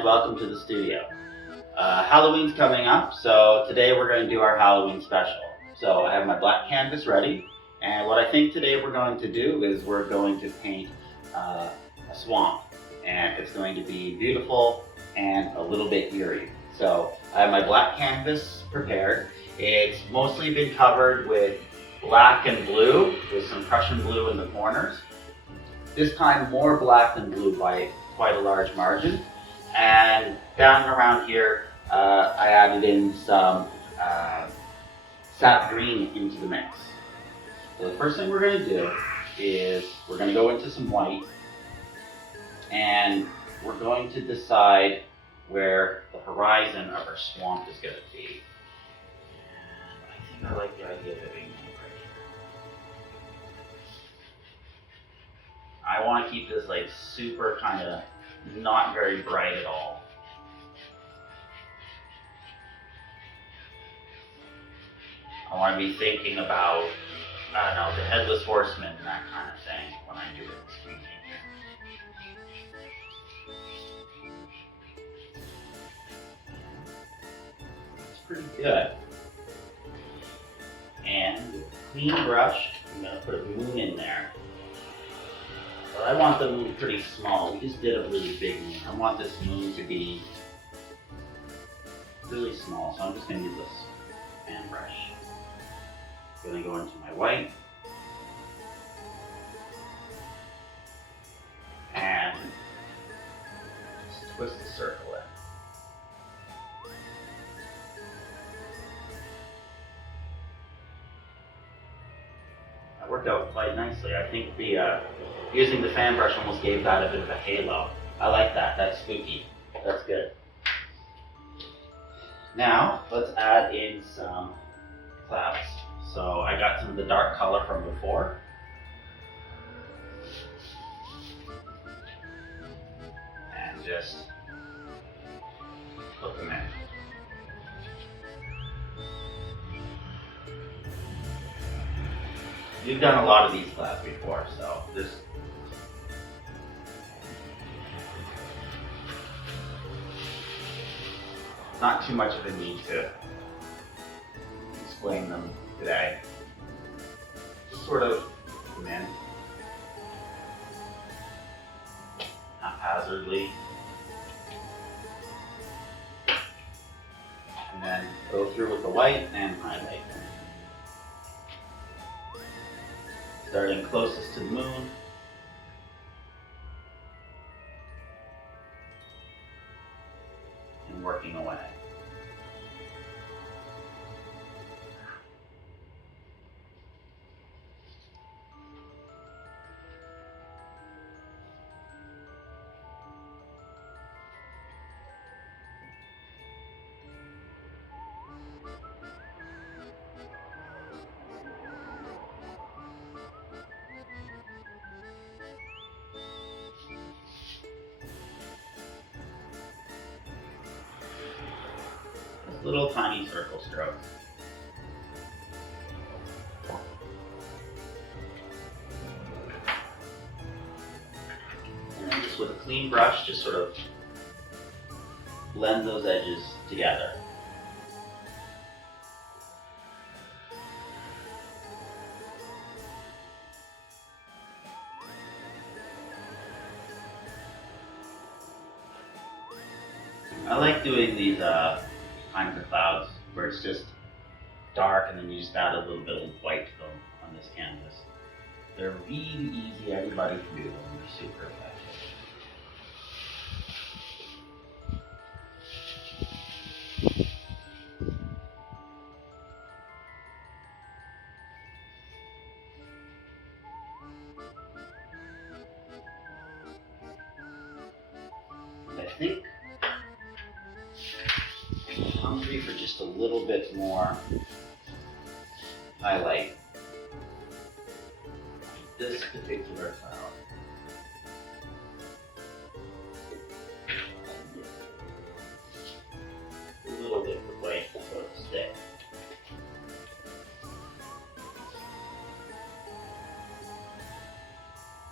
and welcome to the studio. Halloween's coming up, so today we're going to do our Halloween special. So I have my black canvas ready, and what I think today we're going to do is we're going to paint a swamp, and it's going to be beautiful and a little bit eerie. So I have my black canvas prepared. It's mostly been covered with black and blue with some Prussian blue in the corners. This time more black than blue by quite a large margin. And down around here, I added in some sap green into the mix. So the first thing we're going to do is we're going to go into some white, and we're going to decide where the horizon of our swamp is going to be. And I think I like the idea of it being right here. I want to keep this like super kind of not very bright at all. I want to be thinking about, I don't know, the Headless Horseman and that kind of thing when I do this painting. It's pretty good. And with a clean brush, I'm going to put a moon in there. But I want the moon pretty small. We just did a really big moon. I want this moon to be really small, so I'm just going to use this fan brush. I'm going to go into my white. And just twist the circle in. That worked out quite nicely. I think using the fan brush almost gave that a bit of a halo. I like that. That's spooky. That's good. Now, let's add in some clouds. So I got some of the dark color from before. And just put them in. We've done a lot of these clouds before, so this not too much of a need to explain them today. Just sort of come in haphazardly, and then go through with the white and highlight. Starting closest to the moon. And working away. Little tiny circle strokes. And then just with a clean brush, just sort of blend those edges together. I like doing these kinds of clouds where it's just dark and then you just add a little bit of white to them on this canvas. They're really easy, everybody can do them, they're super effective. And I think I'm hungry for just a little bit more highlight. This particular cloud. A little bit of white to sort of stick.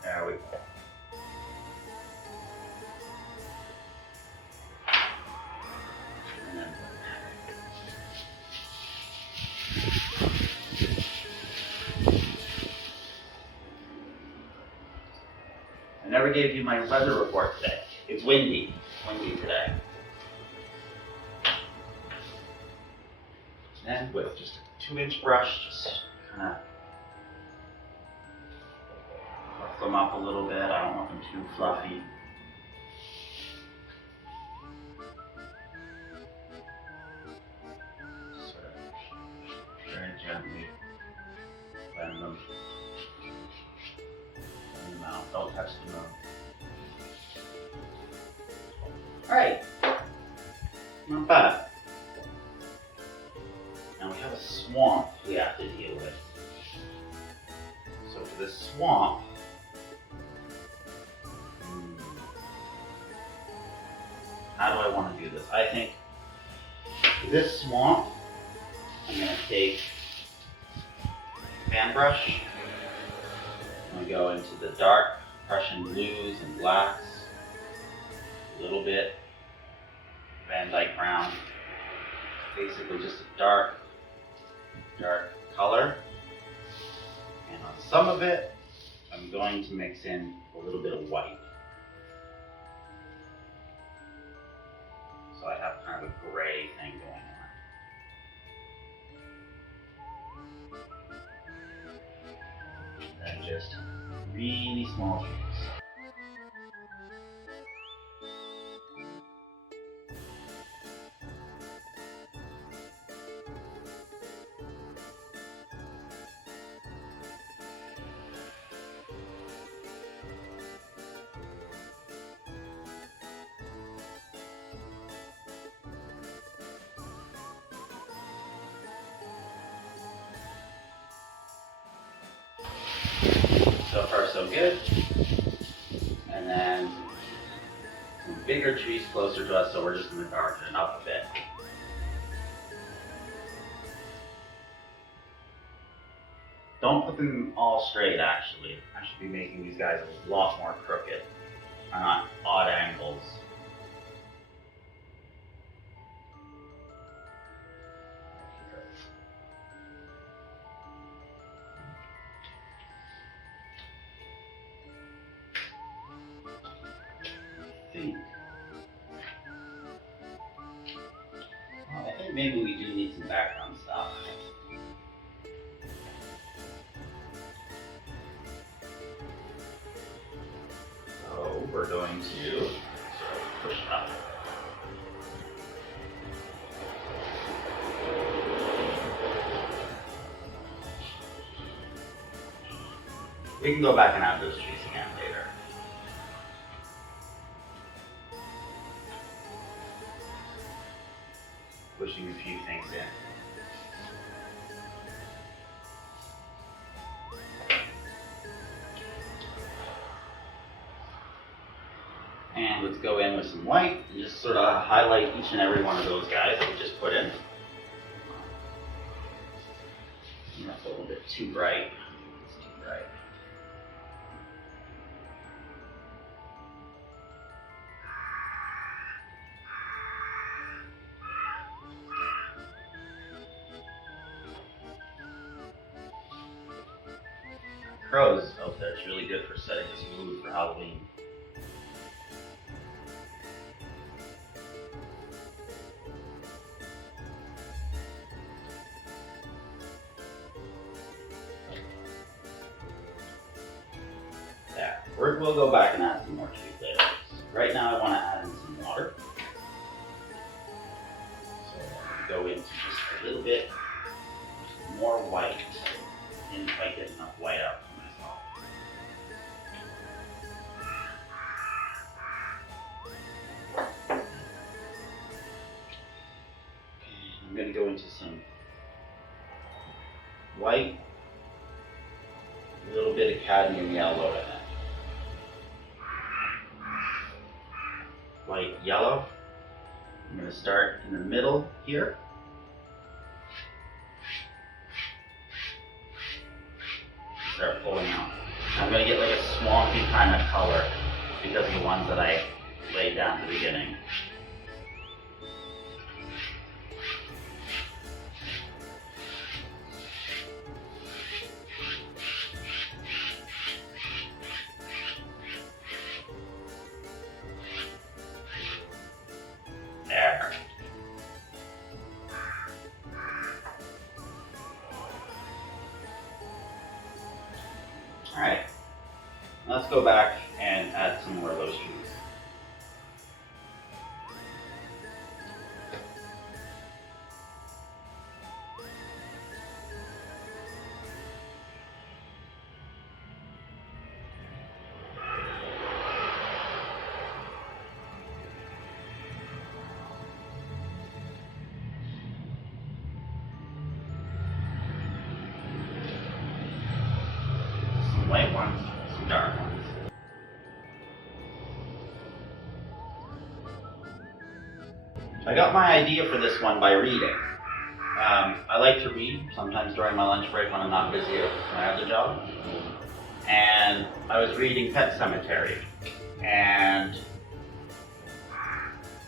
There we go. never gave you my weather report today. It's windy. Windy today. And with just a 2-inch brush, just kind of fluff them up a little bit. I don't want them too fluffy. Sort of very gently blend them. Blend them out. Don't touch the moon. Alright. Not bad. Now we have a swamp we have to deal with. So for this swamp, how do I want to do this? I think for this swamp, I'm going to take a fan brush. I'm going to go into the dark Prussian blues and blacks, a little bit Van Dyke brown, basically just a dark color. And on some of it, I'm going to mix in a little bit of white. So I have kind of a gray thing going on. And just really small streaks. So far so good. And then some bigger trees closer to us, so we're just going to darken it up a bit. Don't put them all straight actually. I should be making these guys a lot more crooked, on odd angles. I think maybe we do need some background stuff. So we're going to sort of push it up. We can go back and add those trees again later. Pushing a few things in. And let's go in with some white and just sort of highlight each and every one of those guys that we just put in. And that's a little bit too bright. It's too bright. Crows out there, it's really good for setting this mood for Halloween. There. We'll go back and add some more trees later. Right now I want to add in some water. So I'm going to go into just a little bit more white. Didn't quite get enough white out for myself. I'm going to go into some white, a little bit of cadmium yellow in it. White, yellow. I'm going to start in the middle here. Start pulling out. I'm going to get like a swampy kind of color because of the ones that I laid down at the beginning. Alright, let's go back and add some more of those trees. Some light ones, some dark ones. I got my idea for this one by reading. I like to read, sometimes during my lunch break when I'm not busy at my other job. And I was reading Pet Cemetery. And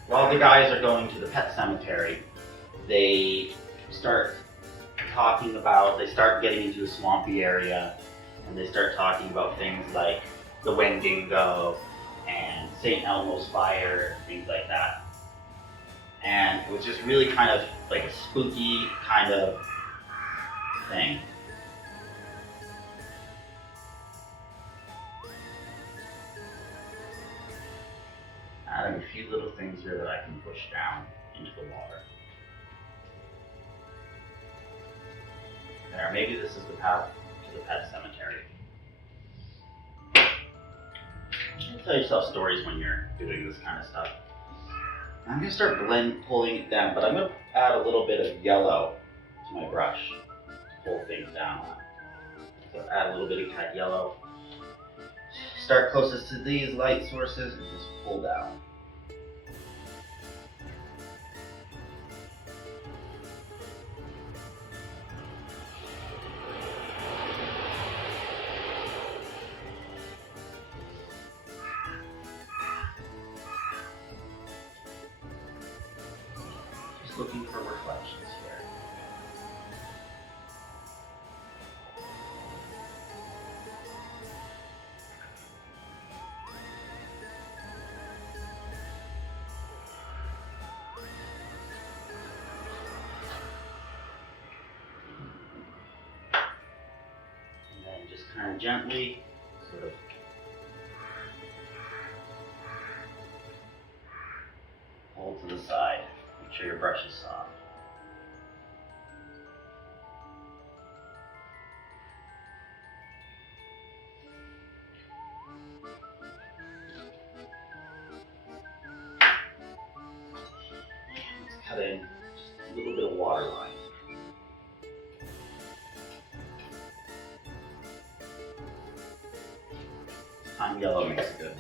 while the guys are going to the pet cemetery, they start getting into a swampy area, and they start talking about things like the Wendigo and St. Elmo's fire, and things like that. And it was just really kind of like a spooky kind of thing. Adding a few little things here that I can push down into the water. There, maybe this is the path to the pet cemetery. You can tell yourself stories when you're doing this kind of stuff. I'm going to start pulling it down, but I'm going to add a little bit of yellow to my brush to pull things down on. So add a little bit of cut yellow. Start closest to these light sources and just pull down. Looking for reflections here. And then just kind of gently sort of pull to the side. Make sure your brush is soft. Let's cut in just a little bit of water line. This time yellow makes it good.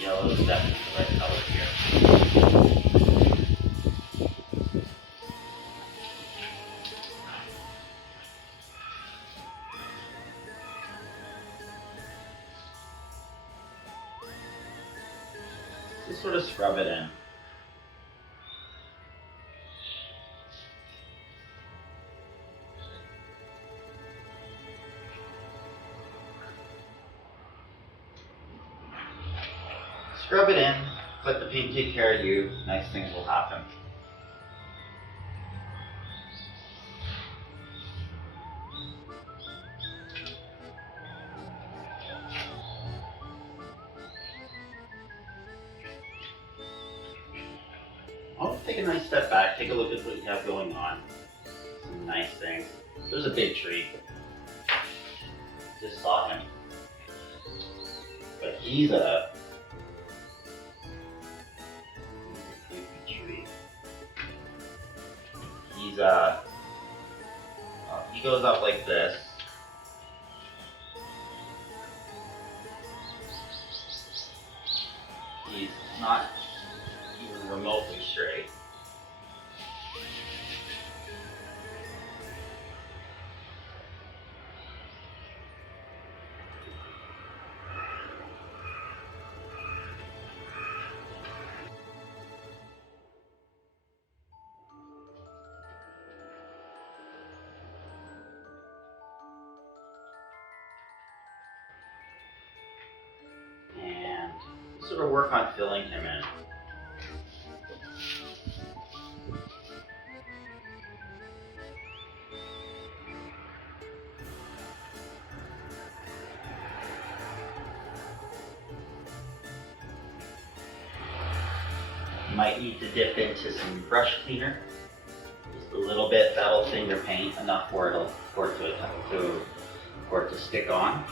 Yellow is definitely the right color here. Just sort of scrub it in. Scrub it in, let the paint take care of you, nice things will happen. I'll take a nice step back, take a look at what you have going on. Some nice things. There's a big tree. Just saw him. But he's a creepy tree. He goes up like this. He's not even remotely straight. sort of work on filling him in. You might need to dip into some brush cleaner, just a little bit. That'll finger paint enough for it to stick on.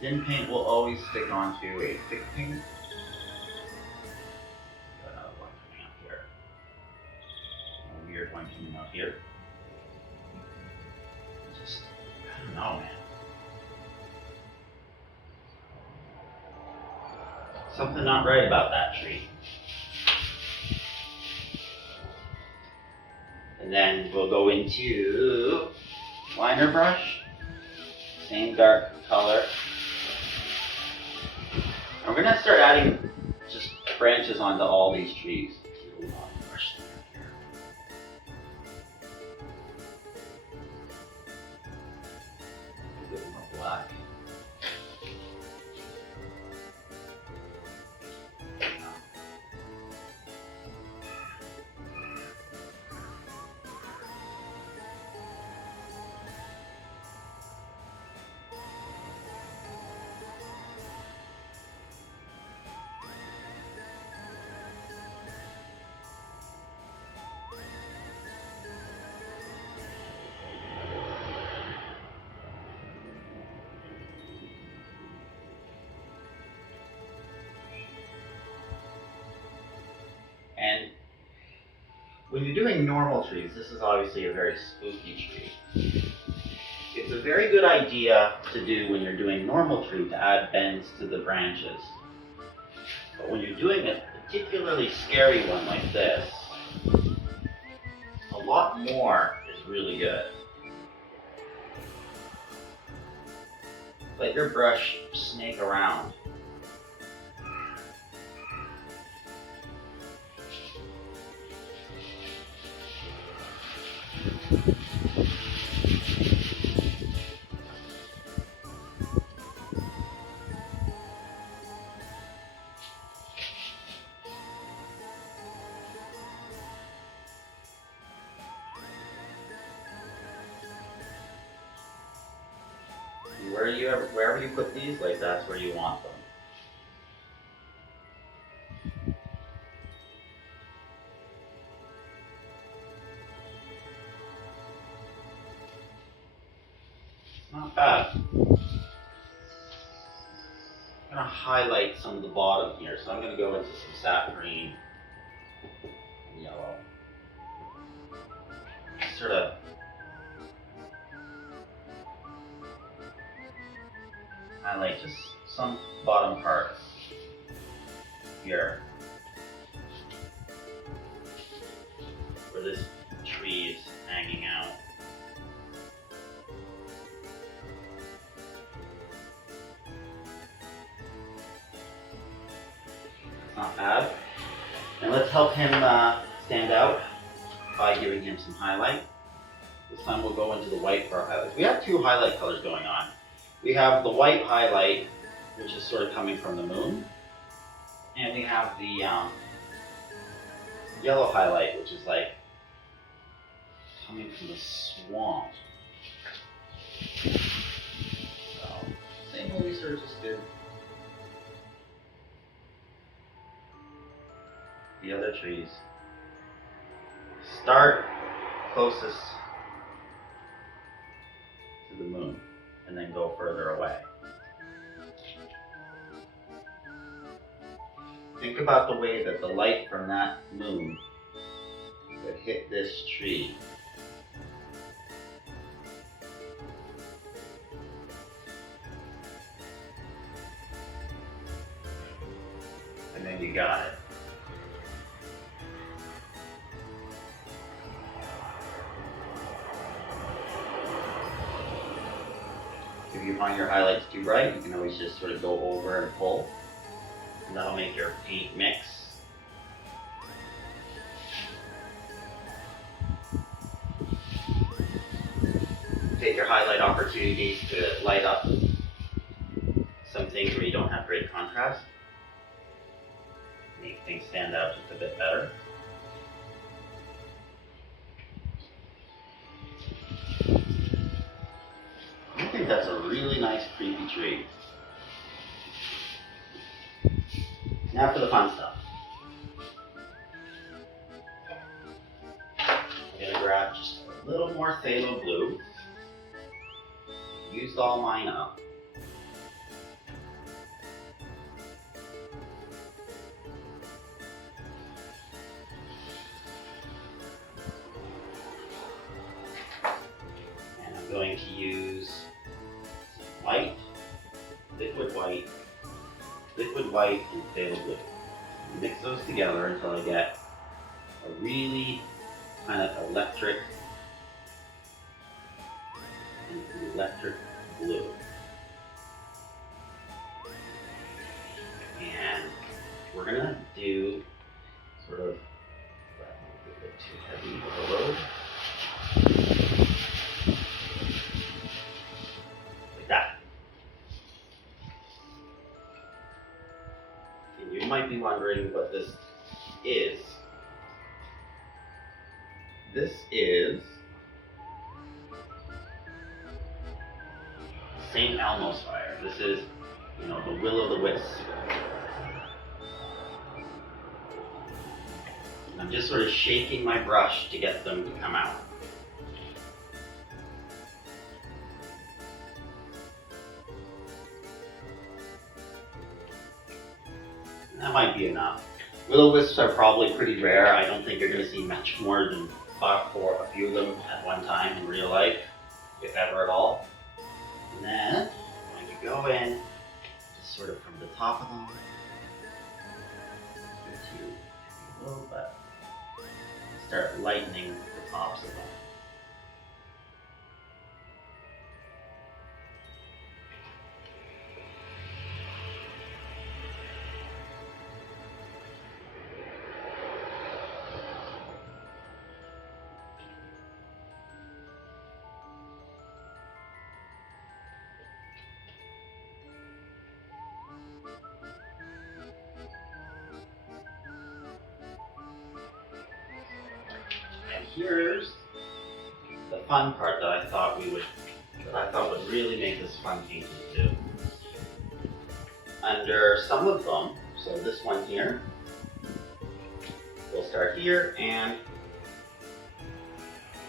Thin paint will always stick onto a thick paint. Got another one coming up here. A weird one coming up here. Just, I don't know, man. Something not right about that tree. And then we'll go into liner brush. Same dark color. I'm gonna start adding just branches onto all these trees. A lot of brush here. A bit more black. And when you're doing normal trees, this is obviously a very spooky tree. It's a very good idea to do when you're doing normal tree to add bends to the branches. But when you're doing a particularly scary one like this, a lot more is really good. Let your brush snake around. Wherever you put these, like that's where you want them. Not bad. I'm gonna highlight some of the bottom here, so I'm gonna go into some sap green and yellow. Sort of highlight just some bottom parts here where this tree is hanging out. It's not bad. And let's help him stand out by giving him some highlight. This time we'll go into the white for our highlights. We have two highlight colors going on. We have the white highlight, which is sort of coming from the moon, and we have the yellow highlight, which is like coming from the swamp. So, same way we sort of just did the other trees. Start closest to the moon, and then go further away. Think about the way that the light from that moon would hit this tree. And then you got it. If you find your highlights too bright, you can always just sort of go over and pull, and that'll make your paint mix take your highlight opportunities to light up some things where you don't have great contrast. Make things stand out just a bit better. I think that's a really nice creepy tree. Now for the fun stuff. I'm going to grab just a little more phthalo blue. Used all mine up. And I'm going to use white, liquid white, and phthalo blue. Mix those together until I get a really kind of electric blue. And we're gonna do sort of a bit too heavy of a load. Like that. And you might be wondering what this is. This is St. Elmo's fire. This is, the Will-O-Wisp. I'm just sort of shaking my brush to get them to come out. That might be enough. Will-O-Wisps are probably pretty rare. I don't think you're going to see much more than 5 or a few of them at one time in real life, if ever at all. And then I'm going to go in, just sort of from the top of them, to a little bit, start lightening the tops of them. Here's the fun part that I thought would really make this fun painting too. Under some of them, so this one here, we'll start here and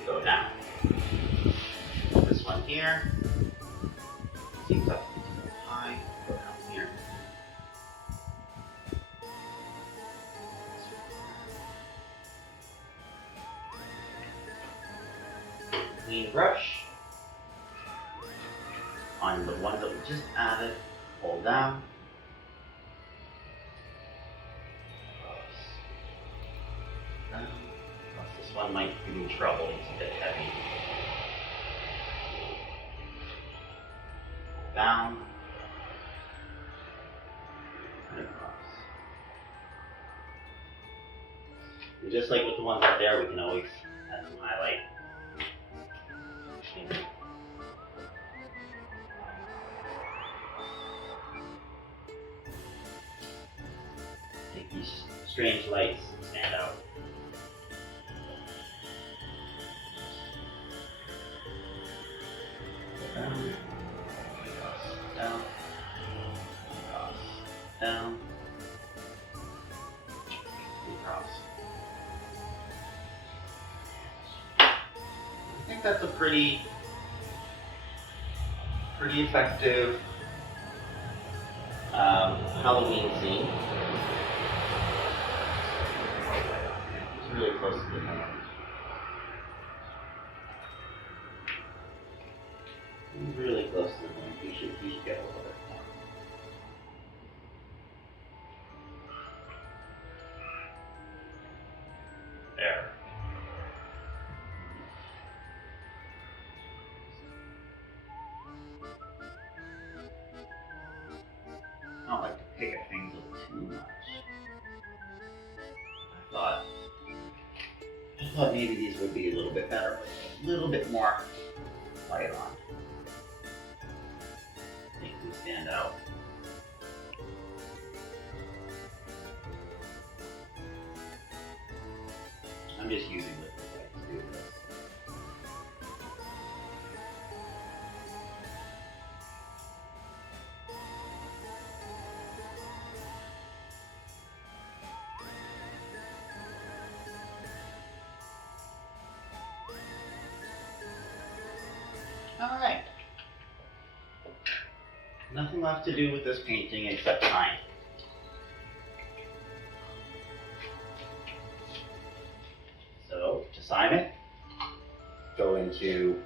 go down. This one here, seems up high, go down here. Clean brush on the one that we just added, pull down, down. This one might give me trouble, it's a bit heavy. Down and across. And just like with the ones up there, we can always add some highlight. Make these strange lights stand out. Down, across, down, across, down, across. I think that's a pretty effective Halloween scene. It's really close to the camera. It's really close to the point. We should get a little bit more. There. I don't like to pick at things a little too much. I thought maybe these would be a little bit better with a little bit more light on. Make them stand out. I'm just using liquid white to do this. Alright. Nothing left to do with this painting except time. So, to sign it, go into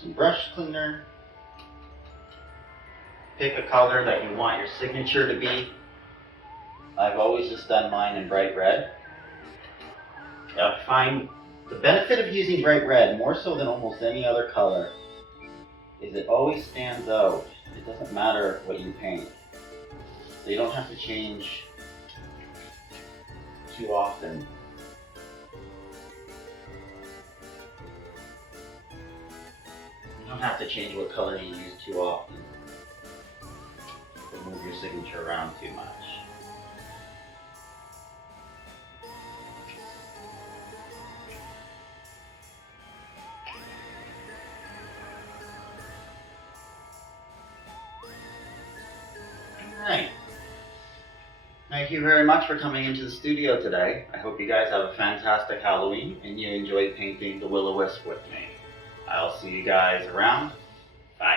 some brush cleaner, pick a color that you want your signature to be. I've always just done mine in bright red. I find the benefit of using bright red, more so than almost any other color, is it always stands out. It doesn't matter what you paint. So you don't have to change too often. You don't have to change what color you use too often. To move your signature around too much. Alright. Thank you very much for coming into the studio today. I hope you guys have a fantastic Halloween and you enjoyed painting the Will-O-Wisp with me. I'll see you guys around. Bye.